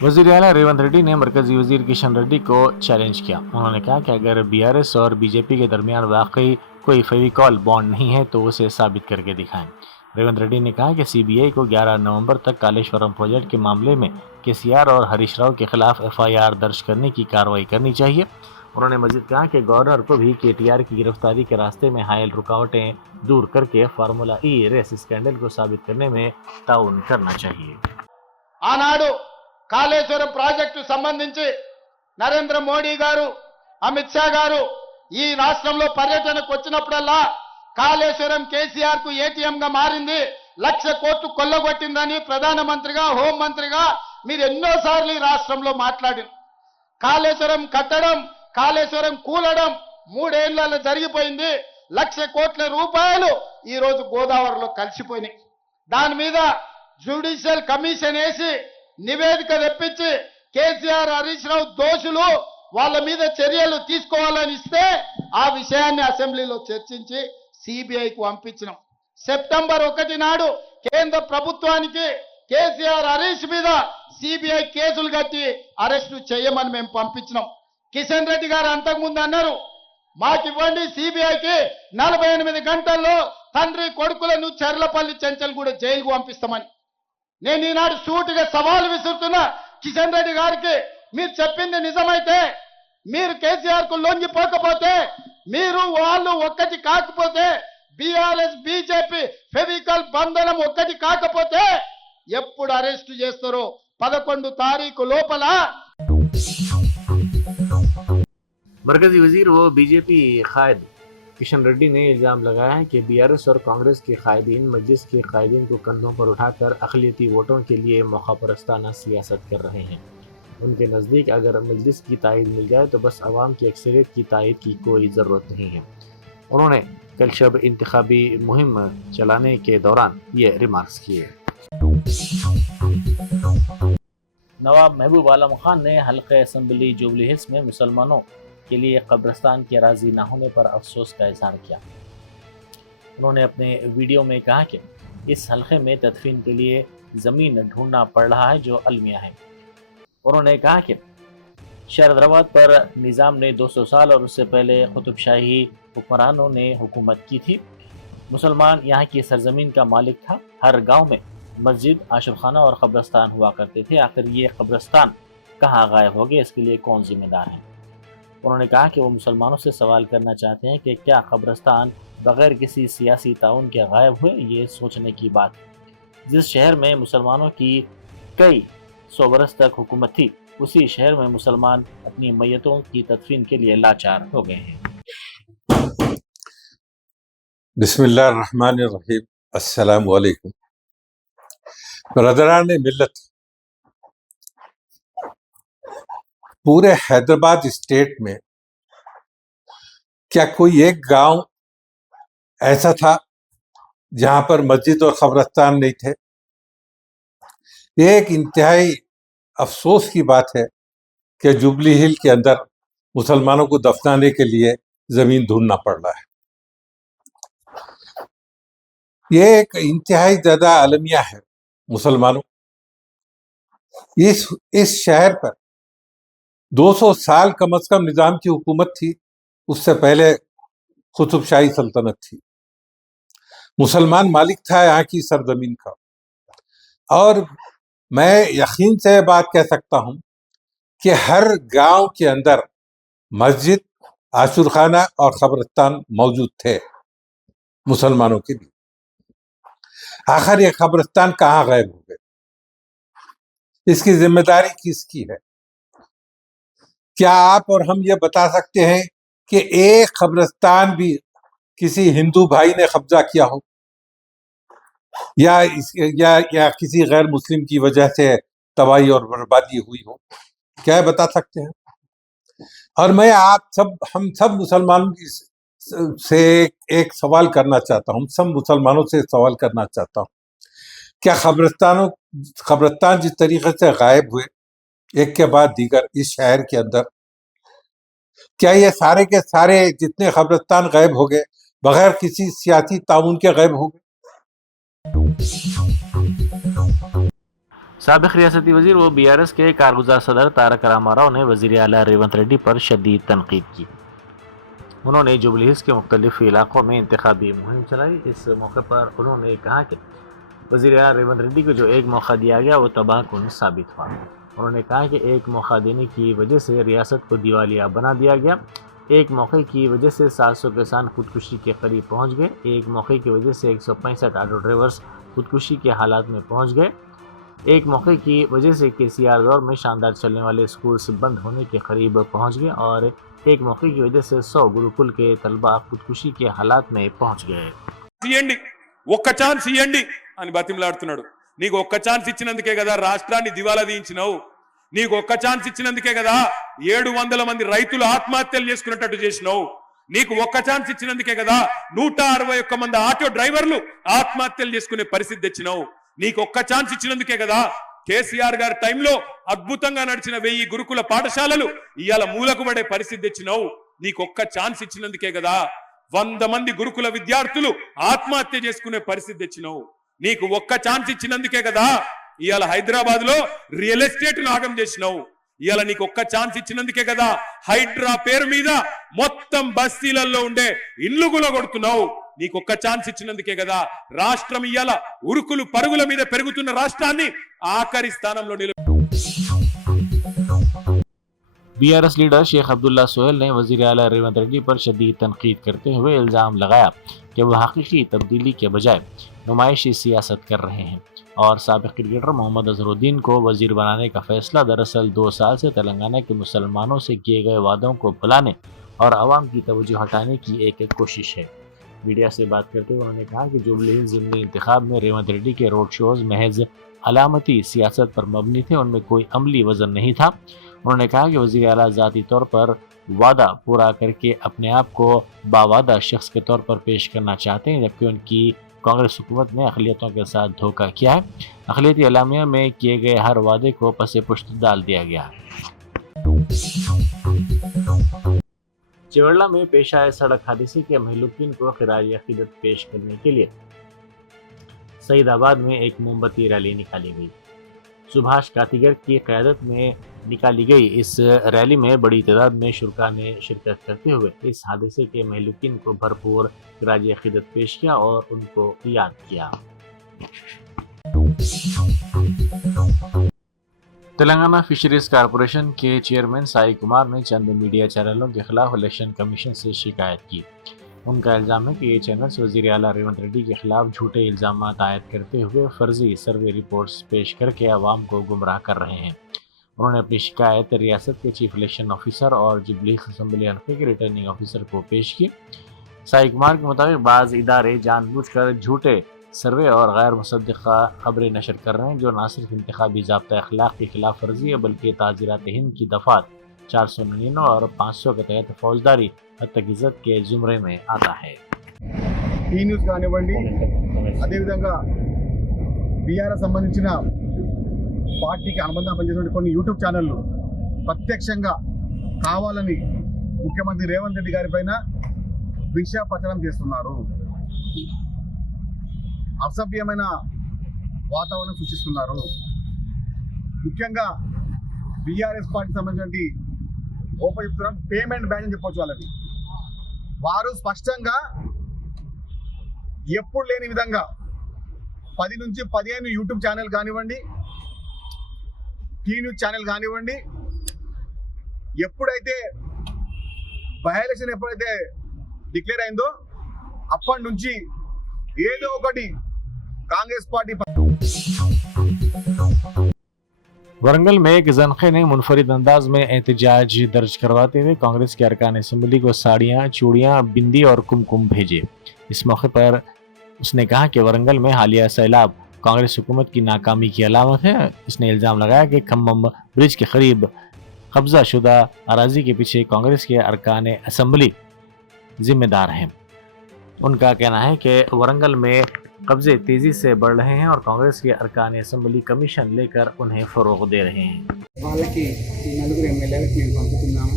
वजीर आला रेवंत रेड्डी ने मरकजी वजीर किशन रेड्डी को चैलेंज किया। उन्होंने कहा कि अगर बीआरएस और बीजेपी के दरमियान वाकई कोई फेविकॉल बॉन्ड नहीं है तो उसे साबित करके दिखाएं। रेवंत रेड्डी ने कहा कि सीबीआई को 11 नवंबर तक कालेश्वरम प्रोजेक्ट के मामले में केसीआर और हरीश राव के खिलाफ एफआईआर दर्ज करने की कार्रवाई करनी चाहिए। उन्होंने मजीद कहा कि गवर्नर को भी केटीआर की गिरफ्तारी के रास्ते में हायल रुकावटें दूर करके फार्मूला ई रेस स्कैंडल को साबित करने में ताउन करना चाहिए। ఆనాడు కాళేశ్వరం ప్రాజెక్టు సంబంధించి నరేంద్ర మోడీ గారు అమిత్ షా గారు ఈ రాష్ట్రంలో పర్యటనకు వచ్చినప్పుడల్లా కాళేశ్వరం కేసీఆర్ కు ఏటీఎం గా మారింది, 1,00,000 కోట్లు కొల్లగొట్టిందని ప్రధానమంత్రిగా హోంమంత్రిగా మీరు ఎన్నోసార్లు ఈ రాష్ట్రంలో మాట్లాడారు. కాళేశ్వరం కట్టడం, కాళేశ్వరం కూలడం 3 ఏళ్లలో జరిగిపోయింది. 1,00,000 కోట్ల రూపాయలు ఈ రోజు గోదావరిలో కలిసిపోయినాయి. దాని మీద జ్యుడిషియల్ కమిషన్ వేసి నివేదిక తెప్పించి కేసీఆర్ హరీష్ రావు దోషులు వాళ్ళ మీద చర్యలు తీసుకోవాలని ఇస్తే ఆ విషయాన్ని అసెంబ్లీలో చర్చించి సిబిఐకి పంపించినాం. సెప్టెంబర్ 1 నాడు కేంద్ర ప్రభుత్వానికి కేసీఆర్ హరీష్ మీద సిబిఐ కేసులు కట్టి అరెస్టు చేయమని మేము పంపించినాం. కిషన్ రెడ్డి గారు అంతకుముందు అన్నారు, మాకివ్వండి సిబిఐకి 48 గంటల్లో తండ్రి కొడుకులను చెర్లపల్లి చెంచల్గూడ జైలుకు పంపిస్తామని. నేను ఈనాడు సూటిగా సవాలు విసురుతున్నా కిషన్ రెడ్డి గారికి, మీరు చెప్పింది నిజమైతే, మీరు కేసీఆర్ కు లొంగిపోకపోతే, మీరు వాళ్ళు ఒక్కటి కాకపోతే, బీఆర్ఎస్ బీజేపీ ఫెవికల్ బంధనం ఒక్కటి కాకపోతే ఎప్పుడు అరెస్టు చేస్తారో 11 తారీఖు లోపల मरकजी वजीर व बीजेपी कायद किशन रेड्डी ने इल्ज़ाम लगाया है कि बीआरएस और कांग्रेस के कायदीन मजलिस के कायदीन को कंधों पर उठाकर अक़लियती वोटों के लिए मौका परस्ताना सियासत कर रहे हैं। उनके नज़दीक अगर मजलिस की तायद मिल जाए तो बस अवाम की अक्सरियत की तायद की कोई ज़रूरत नहीं है। उन्होंने कल शब इंतखाबी मुहिम चलाने के दौरान ये रिमार्क्स किए। नवाब महबूब आलम खान ने हल्के असम्बली जुबली हिल्स में मुसलमानों के लिए कब्रिस्तान की अराजी न होने पर अफसोस का इजहार किया। उन्होंने अपने वीडियो में कहा कि इस हल्के में तदफीन के लिए ज़मीन ढूंढना पड़ रहा है जो अलमिया है। उन्होंने कहा कि शहर हैदराबाद पर निज़ाम ने 200 साल और उससे पहले कुतुबशाही हुक्मरानों ने हुकूमत की थी। मुसलमान यहाँ की सरजमीन का मालिक था। हर गांव में मस्जिद, आशिफखाना और कब्रिस्तान हुआ करते थे। आखिर ये कब्रिस्तान कहाँ गायब हो गए, इसके लिए कौन जिम्मेदार है। उन्होंने कहा कि वो मुसलमानों से सवाल करना चाहते हैं कि क्या कब्रिस्तान बग़ैर किसी सियासी ताउन के गायब हुए। ये सोचने की बात है। जिस शहर में मुसलमानों की कई 100 बरस तक हुकूमत थी, उसी शहर में मुसलमान अपनी मैयतों की तदफीन के लिए लाचार हो गए हैं। बिस्मिल्लाहिर्रहमानिर्रहीम। अस्सलामु अलैकुम। ब्रदरान मिल्लत, पूरे हैदराबाद स्टेट में क्या कोई एक गांव ऐसा था जहां पर मस्जिद और कब्रिस्तान नहीं थे? ये एक इंतहाई अफसोस की बात है कि जुबली हिल के अंदर मुसलमानों को दफनाने के लिए जमीन ढूंढना पड़ रहा है। ये एक इंतहाई ज्यादा अलमिया है मुसलमानों। इस शहर पर 200 साल कम अज कम निजाम की हुकूमत थी। उससे पहले कुतुबशाही सल्तनत थी। मुसलमान मालिक था यहाँ की सरजमीन का। और मैं यकीन से बात कह सकता हूँ कि हर गांव के अंदर मस्जिद, आशुरखाना और कब्रिस्तान मौजूद थे मुसलमानों के लिए। आखिर ये कब्रिस्तान कहाँ गायब हो गए? इसकी जिम्मेदारी किसकी है? क्या आप और हम ये बता सकते हैं कि एक कब्रिस्तान भी किसी हिंदू भाई ने कब्जा किया हो या किसी गैर मुस्लिम की वजह से तबाही और बर्बादी हुई हो? क्या बता सकते हैं? और मैं हम सब मुसलमानों से एक सवाल करना चाहता हूँ। सब मुसलमानों से सवाल करना चाहता हूँ, क्या कब्रिस्तान जिस तरीके से गायब हुए एक के बाद दीगर इस शहर के अंदर, क्या ये सारे के सारे जितने कब्रिस्तान गायब हो गए बगैर किसी सियासी ताउन के गायब हो गए? साबिक रियासती वजीर व BRS के कारगुजार सदर तारक रामाराव ने वजीर आला रेवंत रेड्डी पर शदीद तनकीद की। उन्होंने जुबली हिल्स के मुख्तलिफ इलाकों में इंतखाबी मुहिम चलाई। इस मौके पर उन्होंने कहा कि वजीर आला रेवंत रेड्डी को जो एक मौका दिया गया वो तबाहकुन साबित हुआ। उन्होंने कहा कि एक मौका देने की वजह से रियासत को दिवालिया बना दिया गया। एक मौके की वजह से 700 किसान खुदकुशी के करीब पहुंच गए। एक मौके की वजह से 165 ऑटो ड्राइवर्स खुदकुशी के हालात में पहुंच गए। एक मौके की वजह से KCR दौर में शानदार चलने वाले स्कूल्स बंद होने के करीब पहुंच गए और एक मौके की वजह से 100 गुरुकुल के तलबा खुदकुशी के हालात में पहुंच गए। ఇయ్యండి ఒక్క ఛాన్స్ ఇయ్యండి అని బతిమలాడుతున్నాడు. నీకు ఒక్క ఛాన్స్ ఇచ్చినందుకే కదా రాష్ట్రాన్ని దివాలా తీయించినావు. నీకు ఒక్క ఛాన్స్ ఇచ్చినందుకే కదా 700 మంది రైతులు ఆత్మహత్యలు చేసుకునేటట్టు చేసినావు. నీకు ఒక్క ఛాన్స్ ఇచ్చినందుకే కదా 161 మంది ఆటో డ్రైవర్లు ఆత్మహత్యలు చేసుకునే పరిస్థితి తెచ్చినావు. నీకు ఒక్క ఛాన్స్ ఇచ్చినందుకే కదా KCR గారి టైంలో అద్భుతంగా నడిచిన 1000 గురుకుల పాఠశాలలు ఇవాళ మూలకు పడే పరిస్థితి తెచ్చినావు. నీకు ఒక్క ఛాన్స్ ఇచ్చినందుకే కదా 100 మంది గురుకుల విద్యార్థులు ఆత్మహత్య చేసుకునే పరిస్థితి తెచ్చినావు. నీకు ఒక్క ఛాన్స్ ఇచ్చినందుకే కదా ఇవాళ హైదరాబాద్ లో రియల్ ఎస్టేట్ నాగం చేసినావు. ఇవాళ నీకు ఒక్క ఛాన్స్ ఇచ్చినందుకే కదా హైడ్రా పేరు మీద మొత్తం బస్తీలలో ఉండే ఇల్లు గులగొడుతున్నావు. నీకు ఒక్క ఛాన్స్ ఇచ్చినందుకే కదా రాష్ట్రం ఇవాళ ఉరుకులు పరుగుల మీద పెరుగుతున్న రాష్ట్రాన్ని ఆఖరి స్థానంలో BRS लीडर शेख अब्दुल्ला सोहेल ने वजीर आला रेवंत रेड्डी पर शदीद तनकीद करते हुए इल्ज़ाम लगाया कि वह हकीकी तब्दीली के बजाय नुमाइशी सियासत कर रहे हैं और साबिक क्रिकेटर मोहम्मद अजहरुद्दीन को वजीर बनाने का फैसला दरअसल 2 साल से तेलंगाना के मुसलमानों से किए गए वादों को भुलाने और आवाम की तवज्जो हटाने की एक कोशिश है। मीडिया से बात करते हुए उन्होंने कहा कि जुबली हिल्स ज़िमनी इंतखाब में रेवंत रेड्डी के रोड शोज़ महज अलामती सियासत पर मबनी थे, उनमें कोई अमली वजन नहीं था। उन्होंने कहा कि वज़ीर आला ज़ाती तौर पर वादा पूरा करके अपने आप को बावादा शख्स के तौर पर पेश करना चाहते हैं, जबकि उनकी कांग्रेस हुकूमत ने अक़लियतों के साथ धोखा किया है। अक़लियती एलामिया में किए गए हर वादे को पसे पुश्त डाल दिया गया है। चिवड़ला में पेश आए सड़क हादसे के महलूकीन को खिराज अक़ीदत पेश करने के लिए सईदाबाद में एक मोमबत्ती रैली निकाली गई। सुभाष कातीगर की क़यादत में निकाली गई इस रैली में बड़ी तादाद में शुरका ने शिरकत करते हुए इस हादसे के महलूकीन को भरपूर खिराज अक़ीदत पेश किया और उनको याद किया। तेलंगाना फिशरीज कॉरपोरेशन के चेयरमैन साई कुमार ने चंद मीडिया चैनलों के खिलाफ इलेक्शन कमीशन से शिकायत की। उनका इल्ज़ाम है कि ये चैनल्स वज़ीर आला रेवंत रेड्डी के खिलाफ झूठे इल्ज़ाम आयद करते हुए फर्जी सर्वे रिपोर्ट्स पेश करके आवाम को गुमराह कर रहे हैं। उन्होंने अपनी शिकायत रियासत के चीफ इलेक्शन ऑफिसर और जुबली असम्बली हल्के के रिटर्निंग ऑफिसर को पेश की। साई कुमार के मुताबिक बाज़ इदारे जानबूझकर झूठे सर्वे और गैर मुसद्दिक़ा खबरें नशर कर रहे हैं, जो न सिर्फ इंतखाबी ज़ाब्ता अखलाक की खिलाफ वर्जी है बल्कि ताज़ीरात हिंद की दफ़ात 499 और 500 के तहत फौजदारी हत्तगिज़त के ज़ुमरे में आता है। ఈ న్యూస్ కానివ్వండి, అదేవిధంగా బీఆర్ఎస్ సంబంధించిన పార్టీకి అనుబంధం పనిచేసిన కొన్ని యూట్యూబ్ ఛానళ్ళు ప్రత్యక్షంగా కావాలని ముఖ్యమంత్రి రేవంత్ రెడ్డి గారి పైన విష ప్రచారం చేస్తున్నారు. అసభ్యమైన వాతావరణం సృష్టిస్తున్నారు. ముఖ్యంగా బీఆర్ఎస్ పార్టీ సంబంధించి ఓపెన్ చెప్తున్నారు, పేమెంట్ బ్యాన్ అని చెప్పొచ్చు. వాళ్ళని వారు స్పష్టంగా ఎప్పుడు లేని విధంగా 10 నుంచి 15 యూట్యూబ్ ఛానల్ కానివ్వండి, టీ న్యూస్ ఛానల్ కానివ్వండి, ఎప్పుడైతే బై ఎలక్షన్ ఎప్పుడైతే డిక్లేర్ అయిందో అప్పటి నుంచి ఏదో ఒకటి कांग्रेस पार्टी। वरंगल में एक जनखे ने मुनफरिद अंदाज में एहतजाज दर्ज करवाते हुए कांग्रेस के अरकान असम्बली को साड़ियाँ, चूड़ियाँ, बिंदी और कुमकुम भेजे। इस मौके पर उसने कहा कि वरंगल में हालिया सैलाब कांग्रेस हुकूमत की नाकामी की अलामत है। इसने इल्ज़ाम लगाया कि खम्मम ब्रिज के करीब कब्जा शुदा अराजी के पीछे कांग्रेस के अरकान असम्बली जिम्मेदार हैं। उनका कहना है कि वरंगल में कब्जे तेजी से बढ़ रहे हैं और कांग्रेस के अरकान असम्बली कमीशन लेकर उन्हें फरोग दे रहे हैं। వాళ్ళకి ఈ నలుగురు ఎమ్మెల్యేలకు మేము పంపుతున్నాము.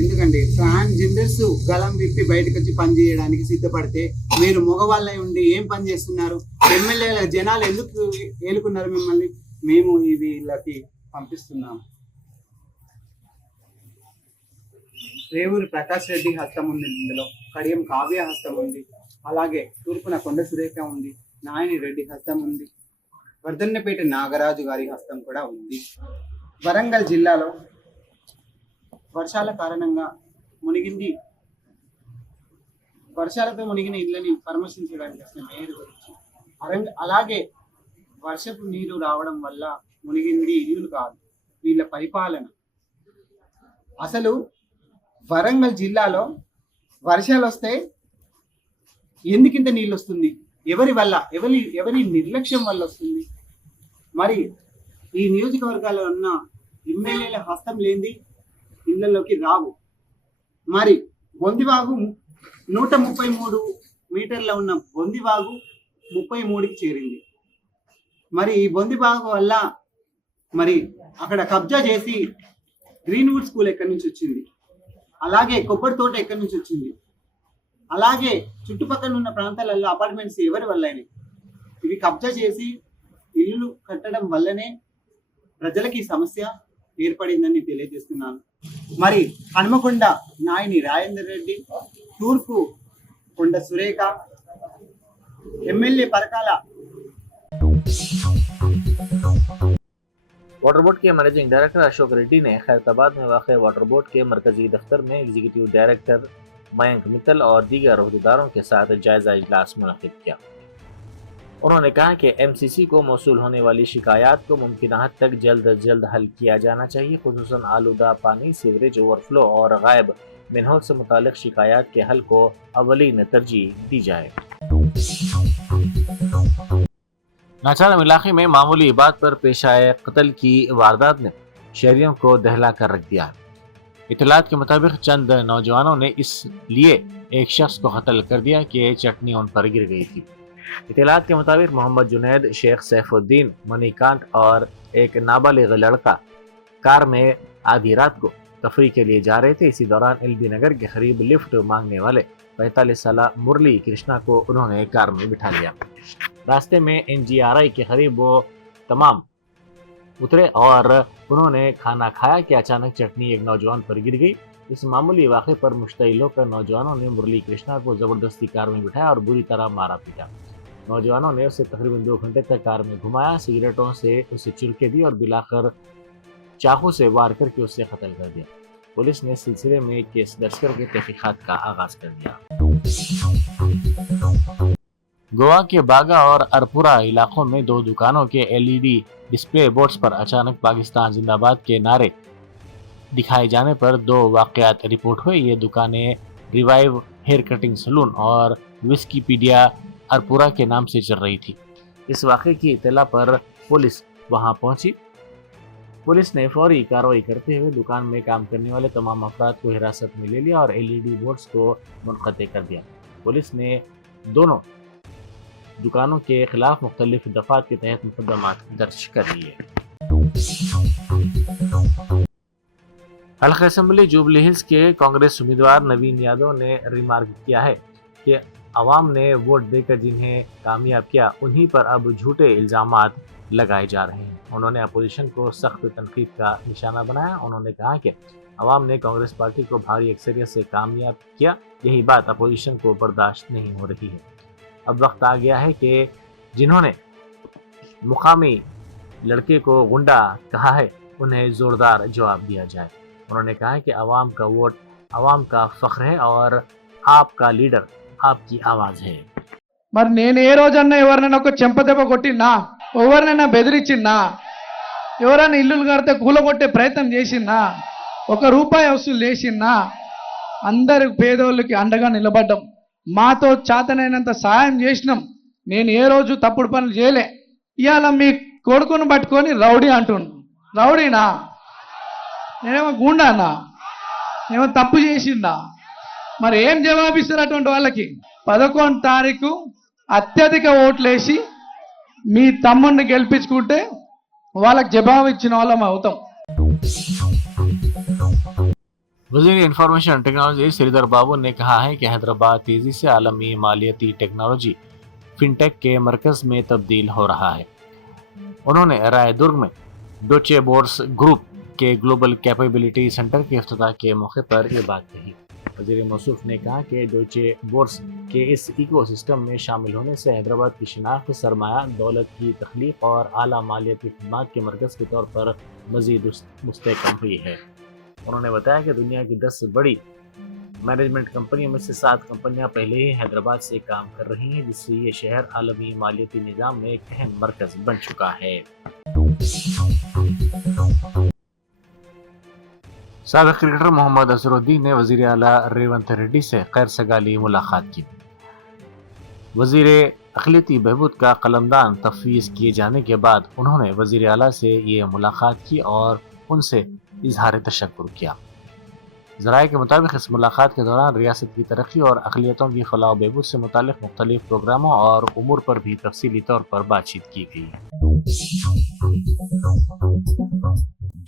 ఎందుకంటే ట్రాన్స్జెండర్స్ గలం విప్పి బయటకు వచ్చి పని చేయడానికి సిద్ధపడితే మీరు మగవాళ్ళై ఉండి ఏం పని చేస్తున్నారు? ఎమ్మెల్యేల జనాలు ఎందుకు ఏలుకున్నారు మిమ్మల్ని? మేము ఈ వీళ్ళకి పంపిస్తున్నాము. రేవూరి ప్రకాష్ రెడ్డి హస్తం ఉంది, ఇందులో కడియం కావ్య హస్తం ఉంది, అలాగే తూర్పున కొండ సురేఖ ఉంది, నాయని రెడ్డి హస్తం ఉంది, వర్ధన్నపేట నాగరాజు గారి హస్తం కూడా ఉంది. వరంగల్ జిల్లాలో వర్షాల కారణంగా వర్షాలతో మునిగిన ఇళ్ళని పరామర్శించడానికి వచ్చిన మేయర్ గురించి, అలాగే వర్షపు నీరు రావడం వల్ల మునిగింది ఇల్లులు కాదు, వీళ్ళ పరిపాలన. అసలు వరంగల్ జిల్లాలో వర్షాలు వస్తే ఎందుకింత నీళ్ళు వస్తుంది? ఎవరి వల్ల? ఎవరి నిర్లక్ష్యం వల్ల వస్తుంది? మరి ఈ నియోజకవర్గాల్లో ఉన్న ఎమ్మెల్యేల హస్తం లేనిది ఇళ్లలోకి రావు. మరి బొందివాగు 133 మీటర్ల ఉన్న బొందివాగు 33కి చేరింది. మరి ఈ బొందివాగు వల్ల మరి అక్కడ కబ్జా చేసి గ్రీన్వుడ్ స్కూల్ ఎక్కడి నుంచి వచ్చింది, అలాగే కొబ్బరి తోట ఎక్కడి నుంచి వచ్చింది, అలాగే చుట్టుపక్కల ఉన్న ప్రాంతాలలో అపార్ట్మెంట్స్ ఎవరి వల్లనే? ఇవి కబ్జా చేసి ఇల్లు కట్టడం వల్లనే ప్రజలకి సమస్య ఏర్పడిందని తెలియజేస్తున్నాను. మరి హనుమకొండ నాయని రాజేందర్ రెడ్డి, తూర్పు కొండ Surekha, MLA Parakala water board के मैनेजिंग डायरेक्टर अशोक रेड्डी ने खैरताबाद में वाक़ वाटर बोर्ड के मरकजी दफ्तर में एग्जीक्यूटिव डायरेक्टर मयंक मित्तल और दीगर अहदेदारों के साथ जायजा इजलास मुनक़िद किया। उन्होंने कहा कि एमसीसी को मौसूल होने वाली शिकायत को मुमकिन हद तक जल्द अज जल्द हल किया जाना चाहिए, खुसूसन आलूदा पानी, सीवरेज ओवरफ्लो और गायब मिनहोल से मुतालिक शिकायत के हल को अवलीन तरजीह दी जाए। नाचारम इलाके में मामूली बात पर पेश आए कत्ल की वारदात ने शहरियों को दहला कर रख दिया। इतलात के मुताबिक चंद नौजवानों ने इसलिए एक शख्स को कत्ल कर दिया कि चटनी उन पर गिर गई थी। इतलात के मुताबिक मोहम्मद जुनैद, शेख सैफुद्दीन, मनीकांत और एक नाबालिग लड़का कार में आधी रात को तफरी के लिए जा रहे थे। इसी दौरान एलबी नगर के करीब लिफ्ट मांगने वाले 45 साल मुरली कृष्णा को उन्होंने कार में बिठा लिया। रास्ते में NGRI के करीब वो तमाम उतरे और उन्होंने खाना खाया कि अचानक चटनी एक नौजवान पर गिर गई। इस मामूली वाक़े पर मुश्तइल होकर नौजवानों ने मुरली कृष्णा को ज़बरदस्ती कार में बिठाया और बुरी तरह मारा पीटा। नौजवानों ने उसे तकरीबन 2 घंटे तक कार में घुमाया, सिगरेटों से उसे चिलके दी और बिलाकर चाकू से वार करके उसे कत्ल कर दिया। पुलिस ने इस सिलसिले में केस दर्ज करके तहकीकात का आगाज कर दिया। गोवा के बागा और अरपुरा इलाकों में 2 दुकानों के LED डिस्प्ले बोर्ड्स पर अचानक पाकिस्तान जिंदाबाद के नारे दिखाए जाने पर 2 वाक़यात रिपोर्ट हुए। ये दुकानें रिवाइव हेयर कटिंग सलून और विस्कीपीडिया अरपुरा के नाम से चल रही थी। इस वाक़े की इत्तला पर पुलिस वहां पहुंची। पुलिस ने फौरी कार्रवाई करते हुए दुकान में काम करने वाले तमाम अफराद को हिरासत में ले लिया और LED बोर्ड्स को मुनक़ते कर दिया। पुलिस ने दोनों दुकानों के खिलाफ मुख्तलिफ दफात के तहत मुकदमा दर्ज कर लिए। हल्का असम्बली जुबली हिल्स के कांग्रेस उम्मीदवार नवीन यादव ने रिमार्क किया है कि अवाम ने वोट देकर जिन्हें कामयाब किया उन्हीं पर अब झूठे इल्जामात लगाए जा रहे हैं। उन्होंने अपोजिशन को सख्त तनकीद का निशाना बनाया। उन्होंने कहा कि अवाम ने कांग्रेस पार्टी को भारी अक्सरियत से कामयाब किया, यही बात अपोजिशन को बर्दाश्त नहीं हो रही है। अब वक्त आ गया है कि जिन्होंने मुकामी लड़के को गुंडा कहा है उन्हें जोरदार जवाब दिया जाए। उन्होंने कहा कि अवाम का वोट अवाम का फख्र है और आपका लीडर आपकी आवाज है। మరి నేను ఏ రోజన్నా ఎవరినైనా ఒక చెంపదెబ్బ కొట్టినా, ఎవరినైనా బెదిరించినా, ఎవరైనా ఇల్లులు కడితే కూలగొట్టే ప్రయత్నం చేసినా, ₹1 వసూలు చేసినా, అందరు పేదోళ్ళకి అండగా నిలబడ్డం, మాతో చేతనైనంత సాయం చేసినాం. నేను ఏ రోజు తప్పుడు పనులు చేయలే. ఇవాళ మీ కొడుకును పట్టుకొని రౌడీ అంటుండు. రౌడీనా? నేనేమో గుండానా? ఏమో తప్పు చేసిందా? మరి ఏం జవాబిస్తారు అటువంటి వాళ్ళకి? 11 తారీఖు అత్యధిక ఓట్లేసి మీ తమ్ముడిని గెలిపించుకుంటే వాళ్ళకి జవాబు ఇచ్చిన వాళ్ళం అవుతాం. वज़ीर इंफॉर्मेशन एंड टेक्नोलॉजी श्रीधर बाबू ने कहा है कि हैदराबाद तेजी से आलमी मालियाती टेक्नोलॉजी फिनटेक के मरकज में तब्दील हो रहा है। उन्होंने रायदुर्ग में डोचे बोर्स ग्रुप के ग्लोबल कैपेबिलिटी सेंटर के इफ्तिताह के मौके पर ये बात कही। वज़ीर मौसूफ ने कहा कि डोचे बोर्स के इस इकोसिस्टम में शामिल होने से हैदराबाद की शिनाख्त, सरमाया, दौलत की तख्लीक और आला मालियाती खदमात के मरकज़ के तौर पर मज़ीद मुस्तहकम हुई है। उन्होंने बताया कि दुनिया की 10 बड़ी मैनेजमेंट कंपनियों में से 7 कंपनियां पहले ही हैदराबाद से काम कर रही हैं, जिससे ये शहर आलमी मालियाती निज़ाम में एक अहम मरकज़ बन चुका है। साबिक़ क्रिकेटर मोहम्मद अज़हरुद्दीन ने वज़ीर आला रेवंत रेड्डी से खैर सगाली मुलाकात की। वज़ीर अक़लियती बहबूद का कलमदान तफ़वीज़ किए जाने के बाद उन्होंने वज़ीर आला से ये मुलाकात की और उनसे इज़हार तशक्कुर किया। ज़राए के मुताबिक इस मुलाकात के दौरान रियासत की तरक्की और अक़लियतों की फलाह व बहबूद से मुतालिक मुख्तलिफ प्रोग्रामों और उमूर पर भी तफसीली तौर पर बातचीत की गई।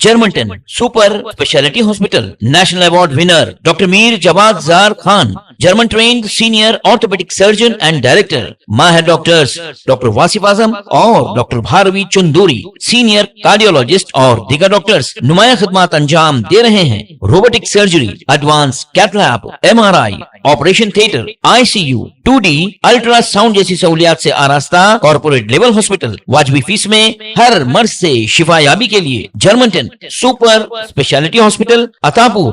जर्मनटन super speciality hospital national award winner doctor Mir Jawad Jar Khan, German trained senior orthopaedic surgeon and director, माहिर डॉक्टर्स डॉक्टर वासिफ आजम और doctor Bharvi Chanduri, senior cardiologist और दीगर डॉक्टर्स नुमाया खिदमत अंजाम दे रहे हैं। Robotic surgery, advance cath lab, MRI, operation theatre, ICU, 2D ultrasound जैसी सहूलियात से आरास्ता कॉर्पोरेट लेवल हॉस्पिटल, वाजबी फीस में हर मर्ज से शिफायाबी के लिए Germanton super speciality hospital, Attapur,